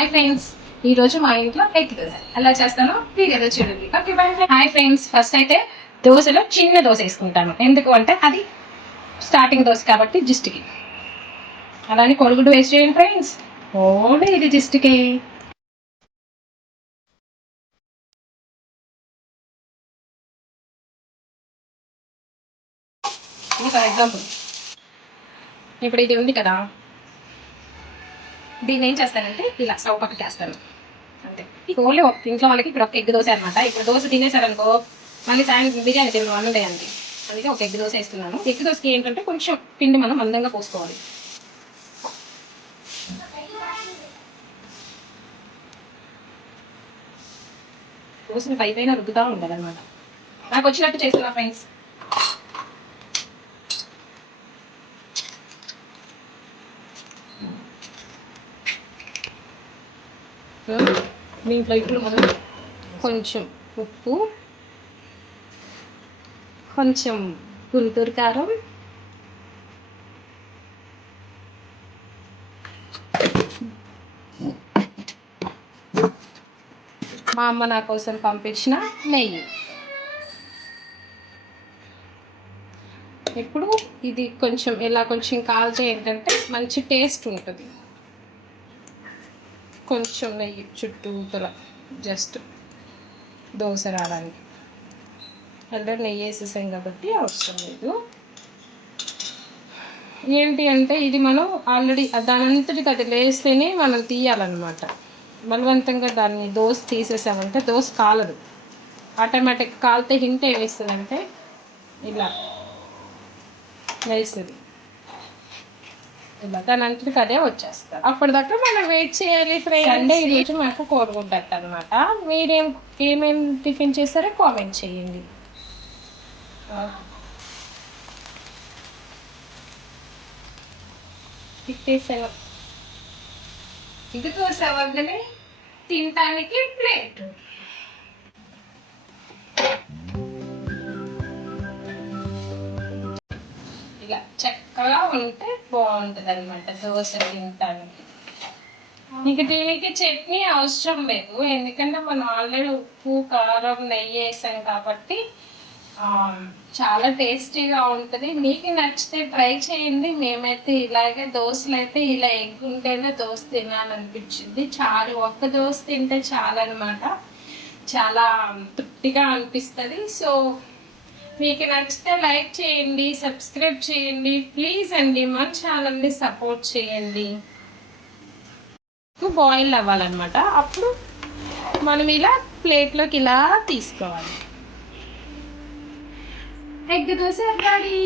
Hi friends ఈ రోజు మా ఇంట్లో ఎగ్ దోశ. ఎలా చేస్తానో వీడియోలో చూడండి. Okay bye hi friends first అయితే దోశలో చిన్న దోశ వేసుకుంటాను. ఎందుకు అంటే అది స్టార్టింగ్ దోశ కాబట్టి జిస్ట్కి అలానే కొడుగుడు వేస్ట్ చేయండి ఫ్రెండ్స్ ఓన్లీ ఇది జిస్ట్కి ఫర్ ఎగ్జాంపుల్ ఇప్పుడు ఇది ఉంది కదా. దీన్ని ఏం చేస్తానంటే ఇలా స్టవ్ పక్కకి వేస్తాను అంతే. ఓన్లీ ఒక ఇంట్లో వాళ్ళకి ఇప్పుడు ఒక ఎగ్ దోశ అనమాట ఇప్పుడు దోశ తినేసారనుకో మళ్ళీ సాయంత్రం బిర్యానీ తిన్న అన్నీ ఉంటాయండి అందుకే ఒక ఎగ్ దోశ వేస్తున్నాను. ఎగ్ దోశకి ఏంటంటే కొంచెం పిండి మనం అందంగా పోసుకోవాలి. దోశని పై పైన రుద్దుతూ ఉండాలి అనమాట నాకు వచ్చినట్టు చేస్తున్నా ఫ్రెండ్స్ దీంట్లో ఇప్పుడు మనం కొంచెం ఉప్పు కొంచెం గుంటూరు కారం మా అమ్మ నా కోసం పంపించిన నెయ్యి. ఇప్పుడు ఇది కొంచెం ఇలా కొంచెం కాల్చే ఏంటంటే మంచి టేస్ట్ ఉంటుంది. కొంచెం నెయ్యి చుట్టూతల జస్ట్ దోశ రావడానికి. అంటే నెయ్యి వేసేసాం కాబట్టి అవసరం లేదు. ఏంటి అంటే ఇది మనం ఆల్రెడీ దానంతటికి అది లేస్తేనే మనం తీయాలన్నమాట. బలవంతంగా దాన్ని దోశ తీసేసామంటే దోశ కాలదు. ఆటోమేటిక్ కాలితే హింట్ ఏమేస్తుందంటే ఇలా వేస్తుంది ఇలా దాని అంతటికి అదే వచ్చేస్తారు అప్పటిదాకా మనం వెయిట్ చేయాలి ఫ్రెండ్స్ అంటే ఈరోజు మాకు కోరుకుంటారు అనమాట మీరేం ఏమేం టిఫిన్ చేస్తారో కామెంట్ చేయండి. తిట్టేసాను ఇది దోశ తినటానికి ప్లేట్. ఇలా చక్కగా ఉంటే బాగుంటుంది అనమాట దోశ తింటాను. ఇక దీనికి చట్నీ అవసరం లేదు. ఎందుకంటే మనం ఆల్రెడీ ఉప్పు కారం నెయ్యి వేసాం కాబట్టి చాలా టేస్టీగా ఉంటుంది. మీకు నచ్చితే ట్రై చేయండి. మేమైతే ఇలాగే దోశలు అయితే ఇలా ఎగ్ ఉంటేనే దోశ తినాలనిపించింది. చాలు ఒక్క దోశ తింటే చాలు అనమాట చాలా తృప్తిగా అనిపిస్తుంది. సో మీకు నచ్చితే లైక్ చేయండి సబ్స్క్రైబ్ చేయండి. ప్లీజ్ అండి మన ఛానల్ని సపోర్ట్ చేయండి. బాయిల్ అవ్వాలన్నమాట. అప్పుడు మనం ఇలా ప్లేట్లోకి ఇలా తీసుకోవాలి. Egg dosa ready.